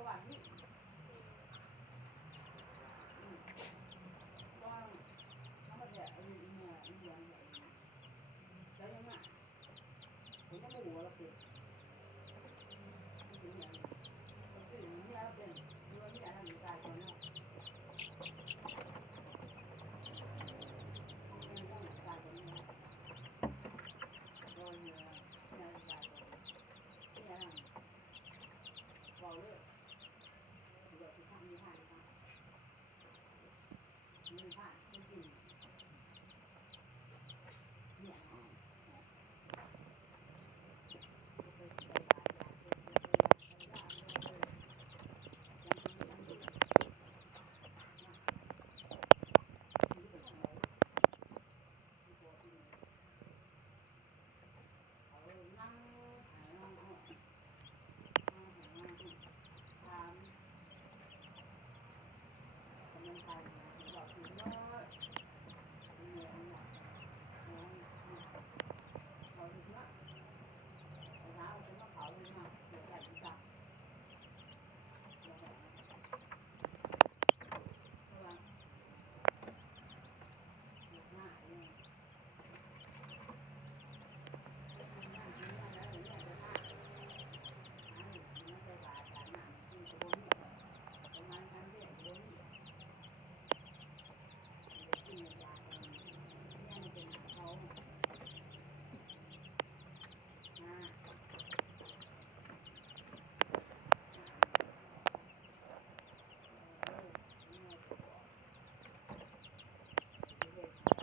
ประวัตินี่ก็เขามาแดดอันนี้เนี่ยอันนี้อย่างอย่างแล้วยังไงผมก็ไม่รู้ว่าเราเป็นเป็นอย่างนี้เป็นอย่างนี้เราเป็นดูว่าที่ไหนเราอยู่ใจก่อนเนาะเป็นเรื่องใจก่อนเนี่ยโดนเนื้อในใจก่อนที่ไหนเราเลยเดี๋ยวที่ทำมีทานนะคะมีทานไม่กินเนี่ยนั่ง